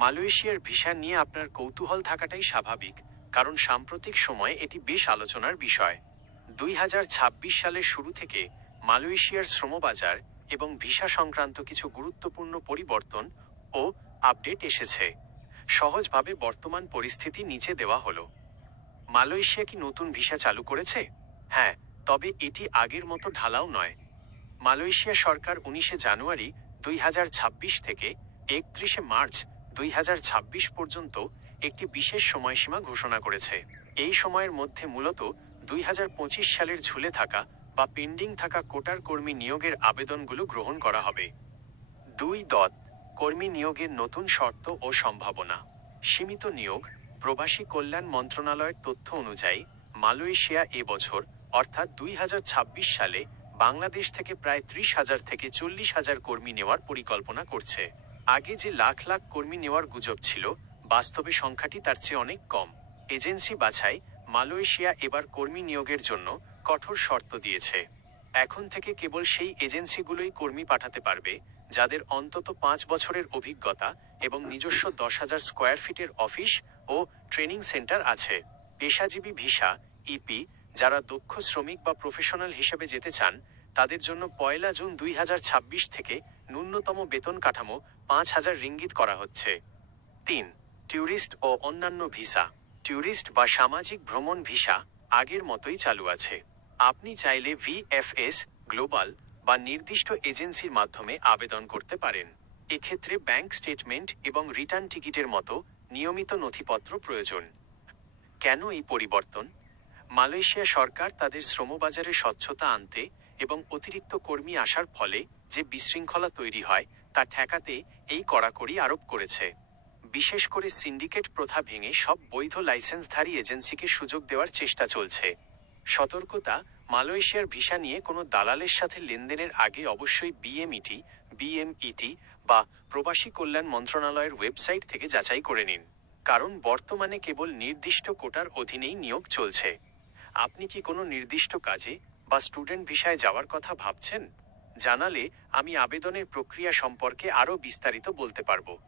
মালয়েশিয়ার ভিসা নিয়ে আপনার কৌতূহল থাকাটাই স্বাভাবিক, কারণ সাম্প্রতিক সময়ে এটি বেশ আলোচনার বিষয়। 2026 সালের শুরু থেকে মালয়েশিয়ার শ্রমবাজার এবং ভিসা সংক্রান্ত কিছু গুরুত্বপূর্ণ পরিবর্তন ও আপডেট এসেছে। সহজভাবে বর্তমান পরিস্থিতি নিচে দেওয়া হলো। মালয়েশিয়া কি নতুন ভিসা চালু করেছে? হ্যাঁ, তবে এটি আগের মতো ঢালাও নয়। মালয়েশিয়া সরকার 19 জানুয়ারি 2026 থেকে 31 মার্চ 2026 পর্যন্ত একটি বিশেষ সময়সীমা ঘোষণা করেছে। এই সময়ের মধ্যে মূলত 2025 সালের ঝুলে থাকা বা পেন্ডিং থাকা কোটার কর্মী নিয়োগের আবেদনগুলো গ্রহণ করা হবে। 2. কর্মী নিয়োগের নতুন শর্ত ও সম্ভাবনা। সীমিত নিয়োগ। প্রবাসী কল্যাণ মন্ত্রণালয়ের তথ্য অনুযায়ী মালয়েশিয়া এবছর অর্থাৎ 2026 সালে বাংলাদেশ থেকে প্রায় 30,000 থেকে 40,000 কর্মী নেওয়ার পরিকল্পনা করছে। আগে যে লাখ লাখ কর্মী নেওয়ার গুজব ছিল, বাস্তবে সংখ্যাটি তার চেয়ে অনেক কম। এজেন্সি বাছাই। মালয়েশিয়া এবার কর্মী নিয়োগের জন্য কঠোর শর্ত দিয়েছে। এখন থেকে কেবল সেই এজেন্সিগুলোই কর্মী পাঠাতে পারবে যাদের অন্তত 5 বছরের অভিজ্ঞতা এবং নিজস্ব 10,000 স্কোয়ার ফিটের অফিস ও ট্রেনিং সেন্টার আছে। পেশাজীবী ভিসা ইপি, যারা দক্ষ শ্রমিক বা প্রফেশনাল হিসেবে যেতে চান, তাদের জন্য 1 জুন 2026 থেকে ন্যূনতম বেতন কাঠামো 5,000 রিঙ্গিত করা হচ্ছে। 3. ট্যুরিস্ট ও অন্যান্য ভিসা। ট্যুরিস্ট বা সামাজিক ভ্রমণ ভিসা আগের মতোই চালু আছে। আপনি চাইলে ভিএফএস, গ্লোবাল বা নির্দিষ্ট এজেন্সির মাধ্যমে আবেদন করতে পারেন। এক্ষেত্রে ব্যাংক স্টেটমেন্ট এবং রিটার্ন টিকিটের মতো নিয়মিত নথিপত্র প্রয়োজন। কেন এই পরিবর্তন? মালয়েশিয়া সরকার তাদের শ্রমবাজারে স্বচ্ছতা আনতে এবং অতিরিক্ত কর্মী আসার ফলে যে বিশৃঙ্খলা তৈরি হয় তা ঠেকাতে এই কড়াকড়ি আরোপ করেছে। বিশেষ করে সিন্ডিকেট প্রথা ভেঙে সব বৈধ লাইসেন্সধারী এজেন্সিকে সুযোগ দেওয়ার চেষ্টা চলছে। সতর্কতা। মালয়েশিয়ার ভিসা নিয়ে কোনো দালালের সাথে লেনদেনের আগে অবশ্যই বিএমইটি বা প্রবাসী কল্যাণ মন্ত্রণালয়ের ওয়েবসাইট থেকে যাচাই করে নিন, কারণ বর্তমানে কেবল নির্দিষ্ট কোটার অধীনেই নিয়োগ চলছে। আপনি কি কোনো নির্দিষ্ট কাজে বা স্টুডেন্ট ভিসায় যাওয়ার কথা ভাবছেন? জানালে আমি আবেদনের প্রক্রিয়া সম্পর্কে আরও বিস্তারিত বলতে পারবো।